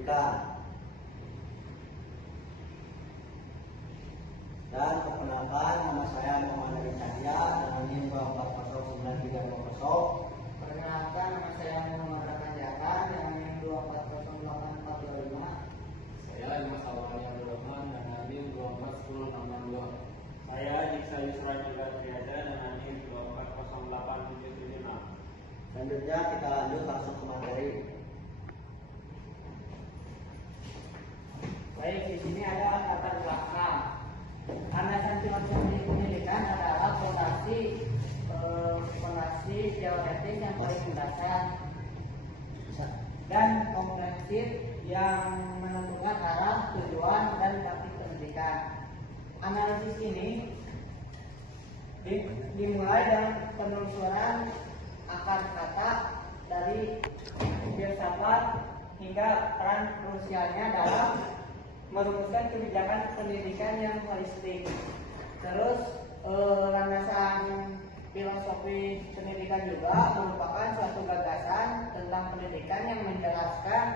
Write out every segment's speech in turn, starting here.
pendidikan. Dan perkenalkan, nama saya Muhammad Ari Cahya dengan NIM 2409320. Perkenalkan, nama saya Muhammad Rakan Jahan dengan NIM 2408425. Saya Dimas Awali Abdurrahman dengan NIM 2410662. Saya Niksa Yusra Juga Triada dengan NIM 2408776. Selanjutnya kita lanjut langsung ke materi. Baik, di sini ada latar belakang. Landasan filosofi pendidikan adalah fondasi teoretik yang paling mendasar dan komprehensif yang menentukan arah, tujuan, dan taktik pendidikan. Analisis ini dimulai dengan penelusuran akar kata dari filsafat hingga peran krusialnya dalam merumuskan kebijakan pendidikan yang holistik. Terus landasan filosofi pendidikan juga merupakan suatu gagasan tentang pendidikan yang menjelaskan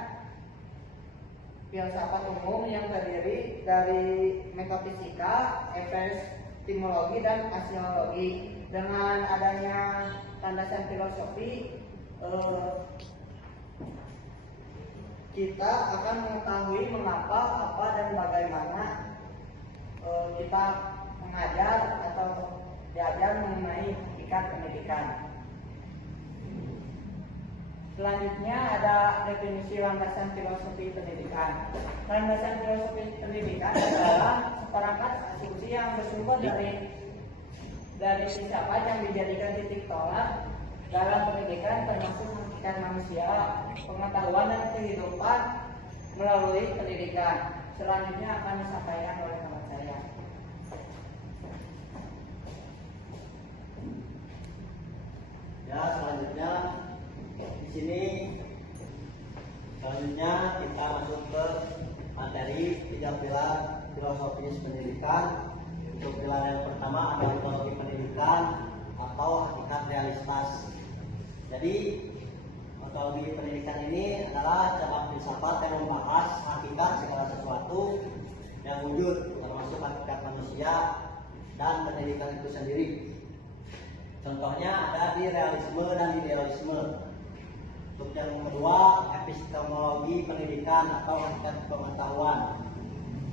filsafat umum yang terdiri dari metafisika, epistemologi, dan aksiologi. Dengan adanya landasan filosofi, kita akan mengetahui mengapa, apa, dan bagaimana kita mengajar atau diajar mengenai hakikat pendidikan. Selanjutnya ada definisi landasan filosofi pendidikan. Landasan filosofi pendidikan adalah seperangkat asumsi yang bersumber dari filsafat yang dijadikan titik tolak dalam pendidikan, termasuk hakikat manusia, pengetahuan, dan kehidupan melalui pendidikan. Selanjutnya akan disampaikan oleh teman saya. Ya, selanjutnya di sini kita masuk ke materi 3 pilar filosofis pendidikan. Untuk pilar yang pertama ada ontologi pendidikan atau hakikat realitas. Jadi ontologi pendidikan ini adalah cabang filsafat yang membahas hakikat segala sesuatu yang wujud, termasuk hakikat manusia dan pendidikan itu sendiri. Contohnya ada di realisme dan idealisme. Untuk yang kedua, epistemologi pendidikan atau hakikat pengetahuan.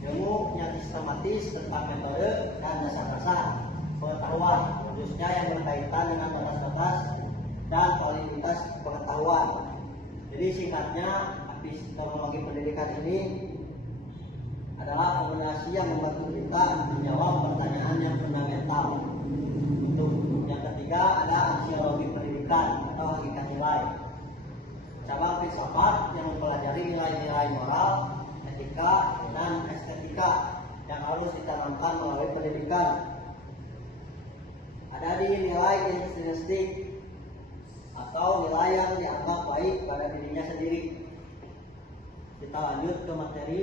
Ilmu yang sistematis tentang metode dan dasar-dasar pengetahuan, khususnya yang berkaitan dengan batas-batas dan kualitas pengetahuan. Jadi singkatnya, epistemologi pendidikan ini adalah kombinasi yang membantu kita menjawab pertanyaan yang fundamental. Untuk yang ketiga ada aksiologi pendidikan atau hakikat nilai. Cabang filsafat yang mempelajari nilai-nilai moral, etika, dan estetika yang harus ditanamkan melalui pendidikan. Ada di nilai intrinsik atau nilai yang dianggap baik pada dirinya sendiri. Kita lanjut ke materi.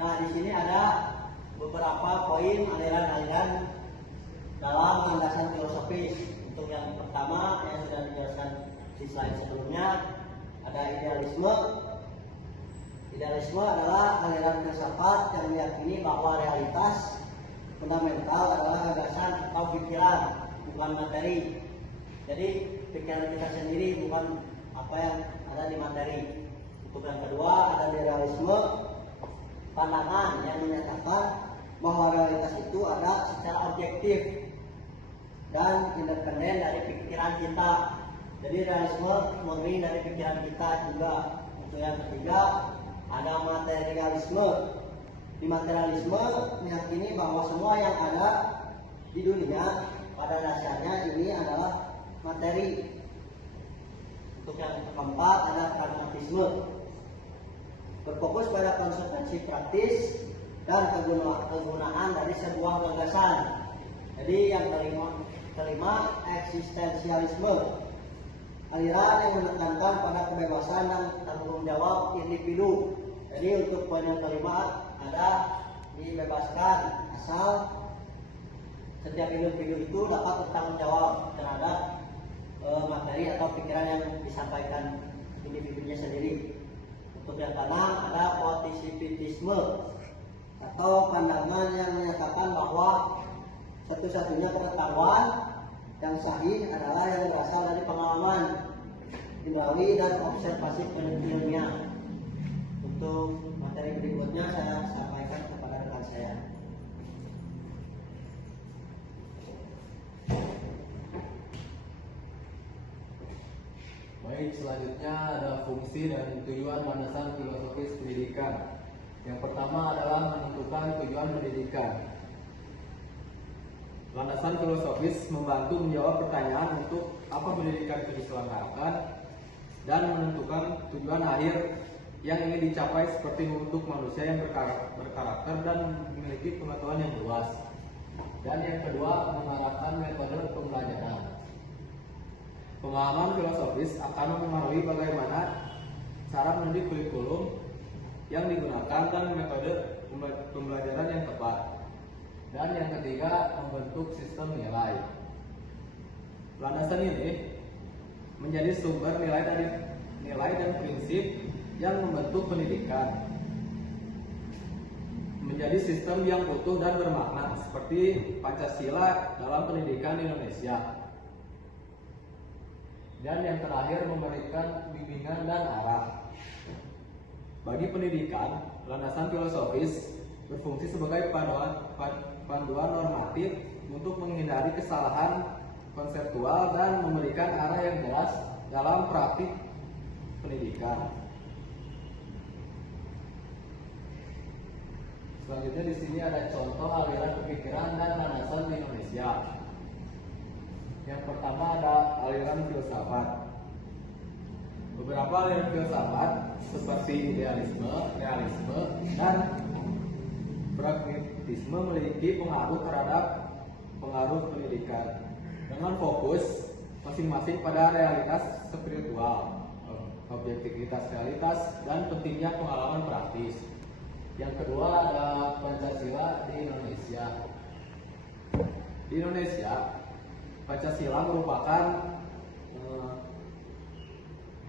Nah, di sini ada beberapa poin aliran-aliran dalam landasan filosofis. Untuk yang pertama yang sudah dijelaskan di slide sebelumnya, ada idealisme. Idealisme adalah aliran filsafat yang meyakini bahwa realitas fundamental adalah gagasan atau pikiran, bukan materi. Jadi pikiran kita sendiri bukan apa yang ada di materi. Untuk yang kedua ada di realisme, pandangan yang menyatakan bahwa realitas itu ada secara objektif dan independen dari pikiran kita. Jadi realisme murni dari pikiran kita juga. Untuk yang ketiga ada materialisme. Di materialisme meyakini bahwa semua yang ada di dunia pada dasarnya ini adalah materi. Untuk yang keempat ada pragmatisme, berfokus pada konsekuensi praktis dan kegunaan dari sebuah gagasan. Jadi yang kelima eksistensialisme, aliran yang menekankan pada kebebasan dan tanggung jawab individu. Jadi untuk poin yang kelima ada dibebaskan asal setiap individu itu dapat bertanggung jawab terhadap materi atau pikiran yang disampaikan individunya sendiri. Untuk yang keenam ada positivisme atau pandangan yang menyatakan bahwa satu-satunya pengetahuan yang sahih adalah yang berasal dari pengalaman indrawi dan observasi ilmiah. Untuk materi berikutnya saya sampaikan kepada rekan saya. Baik, selanjutnya ada fungsi dan tujuan landasan filosofis pendidikan. Yang pertama adalah menentukan tujuan pendidikan. Landasan filosofis membantu menjawab pertanyaan untuk apa pendidikan itu diselenggarakan dan menentukan tujuan akhir yang ingin dicapai seperti membentuk manusia yang berkarakter dan memiliki pengetahuan yang luas. Dan yang kedua, mengarahkan metode pembelajaran. Pemahaman filosofis akan mempengaruhi bagaimana cara mendidik kurikulum yang digunakan dan metode pembelajaran yang tepat. Dan yang ketiga, membentuk sistem nilai. Landasan ini menjadi sumber nilai dan prinsip yang membentuk pendidikan menjadi sistem yang utuh dan bermakna seperti Pancasila dalam pendidikan Indonesia. Dan yang terakhir, memberikan bimbingan dan arah. Bagi pendidikan, landasan filosofis berfungsi sebagai panduan normatif untuk menghindari kesalahan konseptual dan memberikan arah yang jelas dalam praktik pendidikan. Selanjutnya di sini ada contoh aliran pemikiran dan landasan di Indonesia. Yang pertama ada aliran filsafat. Beberapa aliran filsafat seperti idealisme, realisme, dan pragmatisme memiliki pengaruh pendidikan dengan fokus masing-masing pada realitas spiritual, objektivitas realitas, dan pentingnya pengalaman praktis. Yang kedua ada Pancasila di Indonesia. Di Indonesia, Pancasila merupakan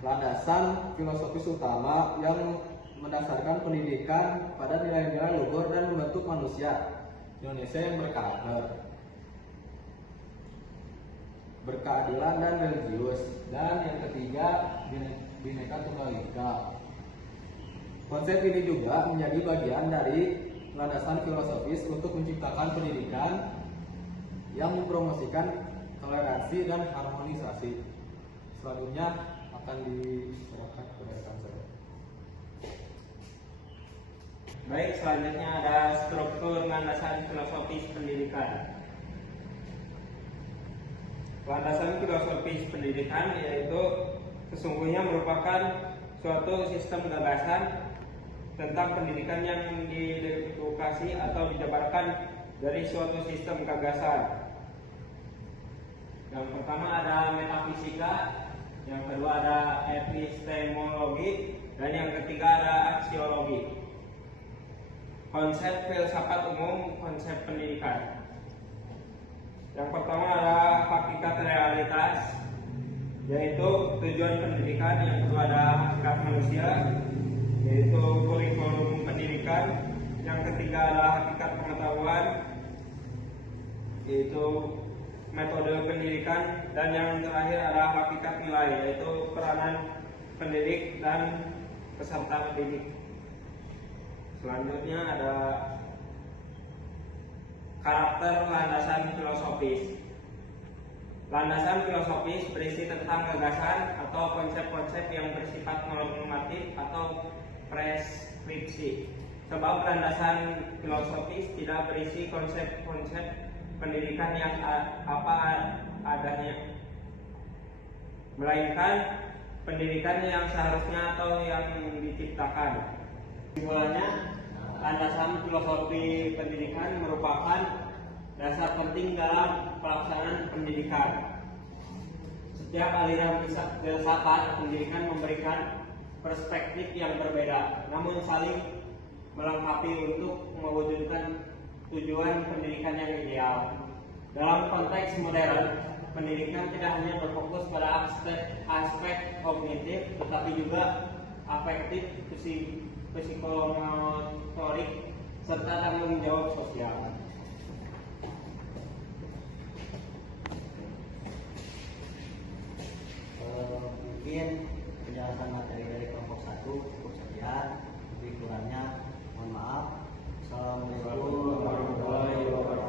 landasan filosofis utama yang mendasarkan pendidikan pada nilai-nilai luhur dan membentuk manusia Indonesia yang berkarakter, berkeadilan dan religius. Dan yang ketiga, Bhinneka Tunggal Ika. Konsep ini juga menjadi bagian dari landasan filosofis untuk menciptakan pendidikan yang mempromosikan toleransi dan harmonisasi. Selanjutnya akan diserahkan kepada rekan saya. Baik, selanjutnya ada struktur landasan filosofis pendidikan. Landasan filosofis pendidikan yaitu sesungguhnya merupakan suatu sistem gagasan tentang pendidikan yang diedukasi atau dijabarkan dari suatu sistem gagasan. Yang pertama ada metafisika, yang kedua ada epistemologi, dan yang ketiga ada aksiologi. Konsep filsafat umum, konsep pendidikan. Yang pertama ada hakikat realitas, yaitu tujuan pendidikan. Yang kedua ada hakikat manusia, yaitu kurikulum pendidikan. Yang ketiga adalah hakikat pengetahuan, yaitu metode pendidikan. Dan yang terakhir adalah hakikat nilai, yaitu peranan pendidik dan peserta pendidik. Selanjutnya ada karakter landasan filosofis. Landasan filosofis berisi tentang gagasan atau konsep-konsep yang bersifat normatif atau preskripsi. Sebab landasan filosofis tidak berisi konsep-konsep pendidikan yang apa adanya, melainkan pendidikan yang seharusnya atau yang diciptakan. Kesimpulannya, landasan filosofi pendidikan merupakan dasar penting dalam pelaksanaan pendidikan. Setiap aliran filsafat pendidikan memberikan perspektif yang berbeda, namun saling melengkapi untuk mewujudkan tujuan pendidikan yang ideal. Dalam konteks modern, pendidikan tidak hanya berfokus pada aspek kognitif, tetapi juga afektif, psikomotorik, serta tanggung jawab sosial. Mungkin penjelasan materi dari kelompok 1 cukup sekian. Lebih kurangnya mohon maaf. Assalamualaikum warahmatullahi wabarakatuh.